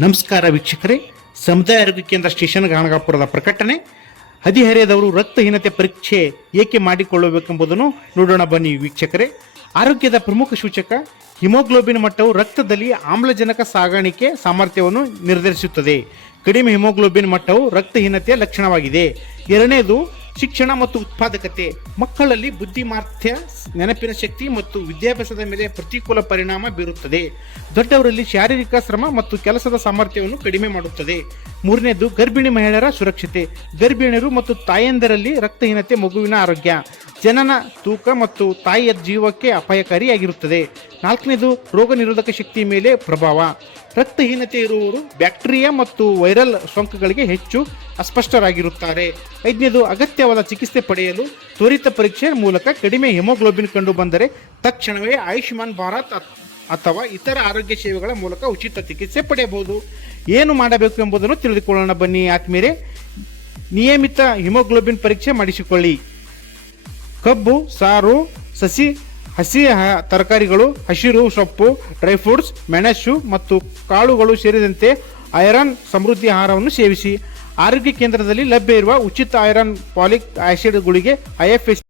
ನಮಸ್ಕಾರ ವೀಕ್ಷಕರೇ, ಸಮುದಾಯ ಆರೋಗ್ಯ ಕೇಂದ್ರ ಸ್ಟೇಷನ್ ಗಾಣಗಾಪುರದ ಪ್ರಕಟಣೆ. ಹದಿಹರೆಯದವರು ರಕ್ತಹೀನತೆ ಪರೀಕ್ಷೆ ಏಕೆ ಮಾಡಿಕೊಳ್ಳಬೇಕೆಂಬುದನ್ನು ನೋಡೋಣ ಬನ್ನಿ ವೀಕ್ಷಕರೇ. ಆರೋಗ್ಯದ ಪ್ರಮುಖ ಸೂಚಕ ಹಿಮೋಗ್ಲೋಬಿನ್ ಮಟ್ಟವು ರಕ್ತದಲ್ಲಿ ಆಮ್ಲಜನಕ ಸಾಗಾಣಿಕೆ ಸಾಮರ್ಥ್ಯವನ್ನು ನಿರ್ಧರಿಸುತ್ತದೆ. ಕಡಿಮೆ ಹಿಮೋಗ್ಲೋಬಿನ್ ಮಟ್ಟವು ರಕ್ತಹೀನತೆಯ ಲಕ್ಷಣವಾಗಿದೆ. ಎರಡನೇದು ಶಿಕ್ಷಣ ಮತ್ತು ಉತ್ಪಾದಕತೆ. ಮಕ್ಕಳಲ್ಲಿ ಬುದ್ಧಿಮಾರ್ಥ್ಯ, ನೆನಪಿನ ಶಕ್ತಿ ಮತ್ತು ವಿದ್ಯಾಭ್ಯಾಸದ ಮೇಲೆ ಪ್ರತಿಕೂಲ ಪರಿಣಾಮ ಬೀರುತ್ತದೆ. ದೊಡ್ಡವರಲ್ಲಿ ಶಾರೀರಿಕ ಶ್ರಮ ಮತ್ತು ಕೆಲಸದ ಸಾಮರ್ಥ್ಯವನ್ನು ಕಡಿಮೆ ಮಾಡುತ್ತದೆ. ಮೂರನೇದು ಗರ್ಭಿಣಿ ಮಹಿಳೆಯರ ಸುರಕ್ಷತೆ. ಗರ್ಭಿಣಿಯರು ಮತ್ತು ತಾಯಂದಿರಲ್ಲಿ ರಕ್ತಹೀನತೆ ಮಗುವಿನ ಆರೋಗ್ಯ, ಜನನ, ತೂಕ ಮತ್ತು ತಾಯಿಯ ಜೀವಕ್ಕೆ ಅಪಾಯಕಾರಿಯಾಗಿರುತ್ತದೆ. ನಾಲ್ಕನೇದು ರೋಗ ನಿರೋಧಕ ಶಕ್ತಿಯ ಮೇಲೆ ಪ್ರಭಾವ. ರಕ್ತಹೀನತೆ ಇರುವವರು ಬ್ಯಾಕ್ಟೀರಿಯಾ ಮತ್ತು ವೈರಲ್ ಸೋಂಕುಗಳಿಗೆ ಹೆಚ್ಚು ಅಸ್ಪಷ್ಟರಾಗಿರುತ್ತಾರೆ. ಐದನೇದು ಅಗತ್ಯವಾದ ಚಿಕಿತ್ಸೆ ಪಡೆಯಲು ತ್ವರಿತ ಪರೀಕ್ಷೆ ಮೂಲಕ ಕಡಿಮೆ ಹಿಮೋಗ್ಲೋಬಿನ್ ಕಂಡು ಬಂದರೆ ತಕ್ಷಣವೇ ಆಯುಷ್ಮಾನ್ ಭಾರತ್ ಅಥವಾ ಇತರ ಆರೋಗ್ಯ ಸೇವೆಗಳ ಮೂಲಕ ಉಚಿತ ಚಿಕಿತ್ಸೆ ಪಡೆಯಬಹುದು. ಏನು ಮಾಡಬೇಕು ಎಂಬುದನ್ನು ತಿಳಿದುಕೊಳ್ಳೋಣ ಬನ್ನಿ ಆತ್ಮೀಯರೇ. ನಿಯಮಿತ ಹಿಮೋಗ್ಲೋಬಿನ್ ಪರೀಕ್ಷೆ ಮಾಡಿಸಿಕೊಳ್ಳಿ. ಕಬ್ಬು, ಸಾರು, ಹಸಿ ತರಕಾರಿಗಳು, ಹಸಿರು ಸೊಪ್ಪು, ಡ್ರೈ ಫ್ರೂಟ್ಸ್, ಮೆಣಸು ಮತ್ತು ಕಾಳುಗಳು ಸೇರಿದಂತೆ ಐರನ್ ಸಮೃದ್ಧಿ ಆಹಾರವನ್ನು ಸೇವಿಸಿ. ಆರೋಗ್ಯ ಕೇಂದ್ರದಲ್ಲಿ ಲಭ್ಯ ಇರುವ ಉಚಿತ ಐರನ್ ಪಾಲಿಕ್ ಆಸಿಡ್ ಗುಳಿಗೆ IFAC